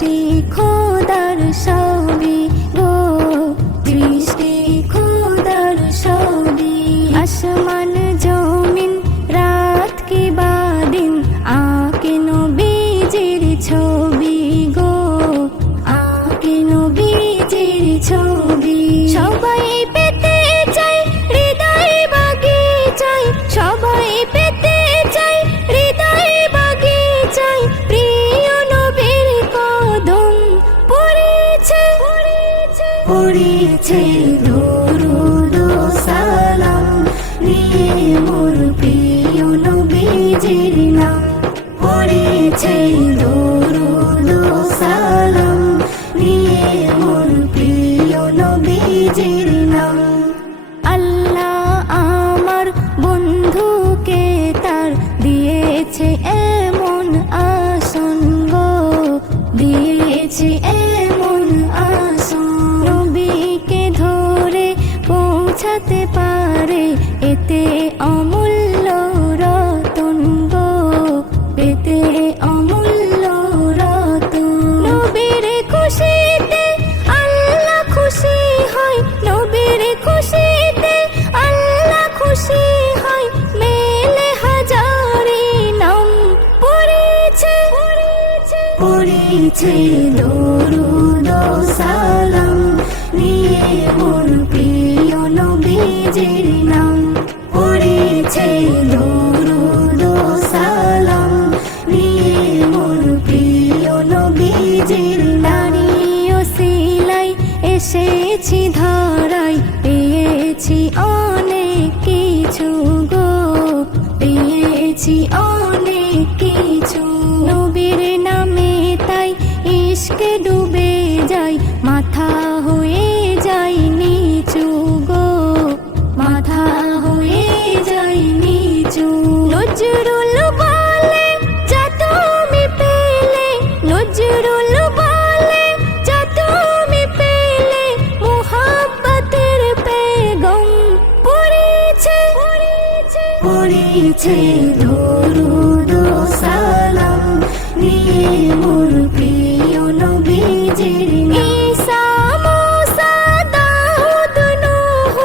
সৃষ্টি খোদার সবই গো, সৃষ্টি খোদার সবই। আসমান জমিন রাত কি বাদিন আঁকে নবীজির ছবি গো, আঁকে নবীজির ছবি। সবাই পেতে চাই হৃদয় বাগিচায়, সবাই পেতে চাই হৃদয় বাগিচায়, প্রিয় নবীর কদম পড়েছে, পড়েছে দরুদ ও সালাম নিয়ে মোর প্রিয় নবীজির নাম। পড়েছে দরুদ ও সালাম নিয়ে মোর প্রিয় নবীজির নাম। আল্লাহ আমার বন্ধুকে তার দিয়েছে এমন আসন গো, দিয়েছে এমন আসন। নবীকে ধরে পৌঁছাতে পারে এতে অমূল্য রতন গো, এতে অমূল্য রতন। নবীর খুশিতে আল্লাহ খুশি হয়, নবীর খুশিতে আল্লাহ খুশি হয়, মেলে হাজারি নাম। পড়েছে, পড়েছে দরুদ ও সালাম নিয়ে মোর প্রিয় নবীজির নাম। পড়েছে দরুদ ও সালাম নিয়ে মোর প্রিয় নবীজির নারী ওসিলাই এসেছি ধরায়, পেয়েছি অনেক কিছু গো, পেয়েছি অনেক কিছু। নবীর নামে তাই ইশকে ডুবে যাই, মাথা হয়ে যাই নিচু গো, মাথা হয়ে যাই নিচু। নজরুল বলে যা তুমি পেলে, নজরুল বলে যা তুমি পেলে, মুহাব্বতের পেগম পড়েছে, পড়েছে দরুদ ও সালাম নিয়ে মোর প্রিয় নবীজির নাম। ঈসা মুসা দাউদ নূহ,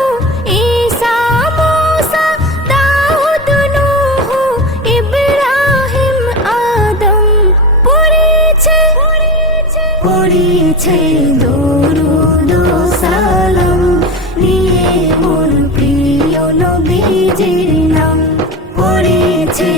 ঈসা মুসা দাউদ নূহ, ইব্রাহিম আদম পড়েছে, পড়েছে দরুদ ও সালাম নিয়ে মোর প্রিয় নবীজির নাম। পড়েছে